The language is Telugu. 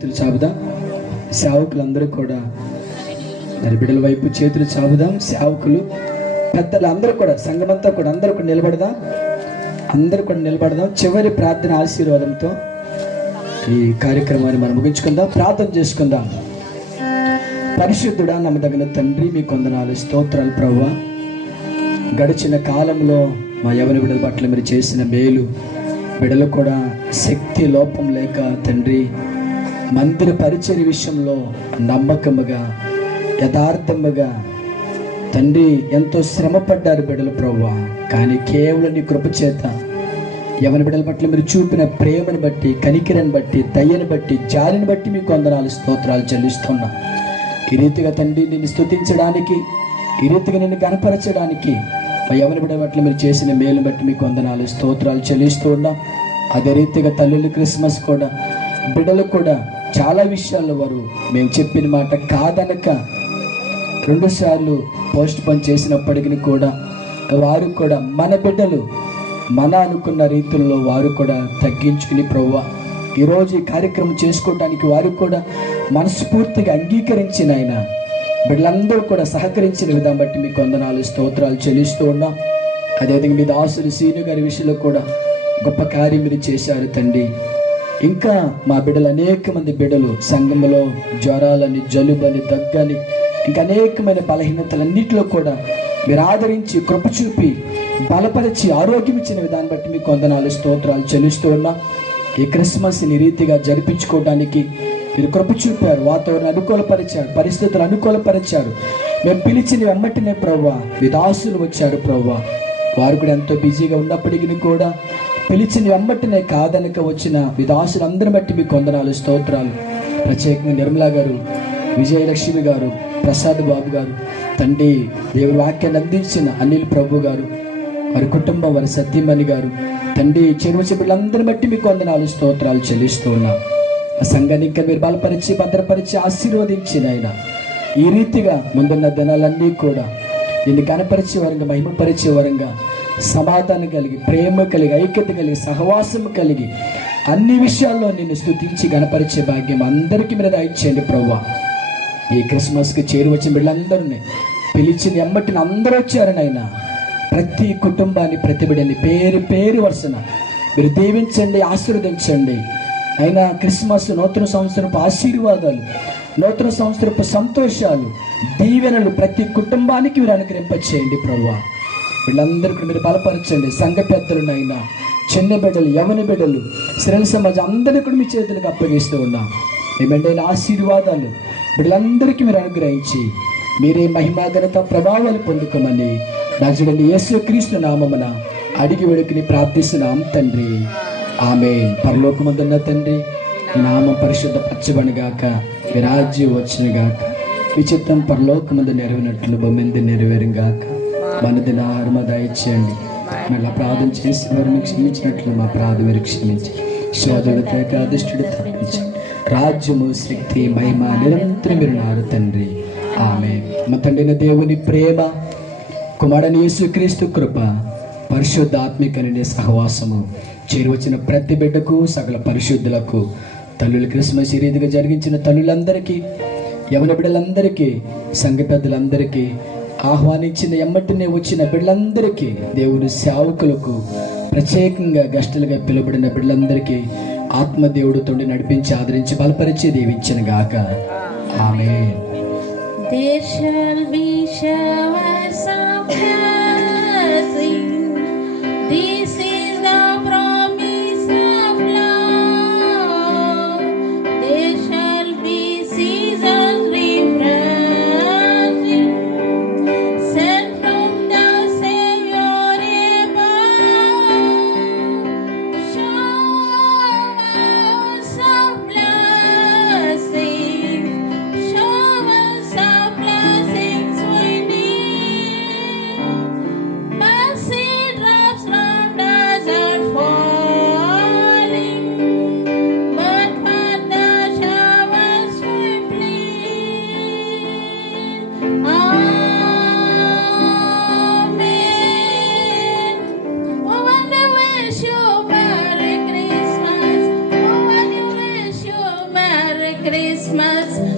చేతులు చాపుదాం. సేవకులందరూ కూడా మరి బిడ్డల వైపు చేతులు చాపుదాం. సేవకులు పెద్దలు అందరూ కూడా, సంఘమంతా కూడా అందరూ కూడా నిలబడదాం. అందరూ కూడా నిలబడదాం. చివరి ప్రార్థన ఆశీర్వాదంతో ఈ కార్యక్రమాన్ని మనం ముగించుకుందాం. ప్రార్థన చేసుకుందాం. పరిశుద్ధుడా, నమ్మదగిన తండ్రి, మీ కొందనాలు, స్తోత్రాలు ప్రభువా. గడిచిన కాలంలో మా యవన బిడ్డల పట్ల మీరు చేసిన మేలు, బిడ్డలు కూడా శక్తి లోపం లేక తండ్రి మందిర పరిచర్య విషయంలో నమ్మకముగా, యథార్థముగా తండ్రి ఎంతో శ్రమ పడ్డారు బిడ్డలు ప్రభువా. కానీ కేవలం నీ కృప చేత యవన బిడ్డల పట్ల మీరు చూపిన ప్రేమను బట్టి, కనికిరని బట్టి, దయ్యను బట్టి, జాలిని బట్టి మీకు వందనాలు, స్తోత్రాలు చెల్లిస్తున్నా. ఈ రీతిగా తండ్రి నిన్ను స్తుతించడానికి, ఈ రీతిగా నిన్ను గణపరచడానికి మా యవన బిడ్డల పట్ల మీరు చేసిన మేలు బట్టి మీకు వందనాలు, స్తోత్రాలు చెల్లిస్తూ ఉన్నాం. అదే రీతిగా తల్లులు క్రిస్మస్ కూడా, బిడ్డలు కూడా చాలా విషయాల్లో వారు మేము చెప్పిన మాట కాదనక 2 సార్లు పోస్ట్ పోన్ చేసినప్పటికీ కూడా వారు కూడా మన బిడ్డలు మన అనుకున్న రీతుల్లో వారు కూడా తగ్గించుకుని ప్రభువా ఈరోజు ఈ కార్యక్రమం చేసుకోవడానికి వారు కూడా మనస్ఫూర్తిగా అంగీకరించిన ఆయన బిడ్డలందరూ కూడా సహకరించిన విధానం బట్టి మీకు వందనాలు, స్తోత్రాలు చెల్లిస్తూ ఉన్నాం. అదేవిధంగా మీ దాసులు సీను గారి విషయంలో కూడా గొప్ప కార్యం మీరు చేశారు తండ్రి. ఇంకా మా బిడ్డలు, అనేక మంది బిడ్డలు సంఘంలో జ్వరాలని, జలుబని, దగ్గని, ఇంకా అనేకమైన బలహీనతలన్నింటిలో కూడా మీరు ఆదరించి, కృప చూపి, బలపరిచి, ఆరోగ్యం ఇచ్చిన విధానం బట్టి మీకు వందనాలు, స్తోత్రాలు చెల్లిస్తూ ఉన్నాం. ఈ క్రిస్మస్ని రీతిగా జరిపించుకోవడానికి మీరు కృప చూపారు, వాతావరణం అనుకూలపరిచారు, పరిస్థితులు అనుకూలపరిచారు. మేము పిలిచిన వెంబటినే ప్రభువా మీ దాసులు వచ్చారు ప్రభువా. వారు కూడా ఎంతో బిజీగా ఉన్నప్పటికీ కూడా పిలిచిన వెంబటినే కాదనక వచ్చిన మీ దాసులందరిని బట్టి మీకు వందనాలు, స్తోత్రాలు. ప్రత్యేకంగా నిర్మలా గారు, విజయలక్ష్మి గారు, ప్రసాద్ బాబు గారు, తండ్రి దేవుని వాక్యాన్ని అందించిన అనిల్ ప్రభు గారు, వారి కుటుంబం, వారి సత్యమణి గారు, తండ్రి చెరువు బిడ్డలందరిని బట్టి మీకు వందనాలు, స్తోత్రాలు చెల్లిస్తూ ఉన్నాం. ఆ సంఘాన్ని ఇంకా మీరు బలపరిచి, భద్రపరిచి, ఆశీర్వదించిన ఆయన ఈ రీతిగా ముందున్న దినాలన్నీ కూడా నిన్ను కనపరిచే వరంగా, మహిమపరిచే వరంగా, సమాధానం కలిగి, ప్రేమ కలిగి, ఐక్యత కలిగి, సహవాసం కలిగి అన్ని విషయాల్లో నిన్ను స్తుతించి గణపరిచే భాగ్యం అందరికీ మీరు దయచేయండి ప్రభువా. ఈ క్రిస్మస్కి చేరువచ్చిన బిడ్డలందరినీ పిలిచిన ఎమ్మటిని అందరూ వచ్చారని ఆయన ప్రతి కుటుంబాన్ని, ప్రతి బిడ్డని పేరు పేరు వరుసన మీరు దీవించండి, ఆశీర్వదించండి. అయినా క్రిస్మస్, నూతన సంవత్సరపు ఆశీర్వాదాలు, నూతన సంవత్సరపు సంతోషాలు, దీవెనలు ప్రతి కుటుంబానికి మీరు అనుగ్రహింపచేయండి ప్రభువా. వీళ్ళందరికీ మీరు బలపరచండి. సంఘ పెద్దలునైనా, చిన్న బిడ్డలు, యవన బిడ్డలు, శ్రేణ సమాజం అందరికీ కూడా మీ చేతులకు అప్పగిస్తూ ఉన్నాం. మీ మెండైన ఆశీర్వాదాలు వీళ్ళందరికీ మీరు అనుగ్రహించి మీరే మహిమా, ఘనత, ప్రభావాలు పొందుకోమని రాజుడండి యేసుక్రీస్తు నామమున అడిగి వేడుకుని ప్రార్థిస్తున్నాం తండ్రి, ఆమేన్. పరలోకమందున్న తండ్రి, ఈ నామం పరిశుద్ధ పరచబడుగాక, మీ రాజ్యం వచ్చునుగాక, మీ చిత్తం పరలోకమందు నెరవేరినట్లు భూమి నెరవేరుగాక. మన దినాహారము దయచేయండి. మళ్ళీ ప్రార్థన చేసిన వారిని క్షమించినట్లు మా ప్రార్థన మీరు క్షమించి, శోధుడితో అధిష్ఠుడు తప్పించి, రాజ్యము, శక్తి, మహిమ నిరంతరం మీరు నారు తండ్రి, ఆమేన్. మా తండ్రిన దేవుని ప్రేమ, కుమారుని యేసుక్రీస్తు కృప, పరిశుద్ధాత్మిక సహవాసము చేరువచ్చిన ప్రతి బిడ్డకు, సకల పరిశుద్ధులకు, తల్లులు క్రిస్మస్ ఈ రీతిగా జరిగించిన తల్లులందరికీ, యవన బిడ్డలందరికీ, సంఘ పెద్దలందరికీ, ఆహ్వానించిన ఎమ్మటినే వచ్చిన బిడ్డలందరికీ, దేవుని సేవకులకు, ప్రత్యేకంగా గెస్టులుగా పిలువబడిన బిడ్డలందరికీ ఆత్మదేవుడితో నడిపించి, ఆదరించి, బలపరిచి దీవించిన గాక, ఆమేన్. There shall be showers of blessing. This is the promise of love. There shall be seasons refreshing, sent from the Savior above. Showers of blessing, showers of blessings we need. Mercy drops from Christmas.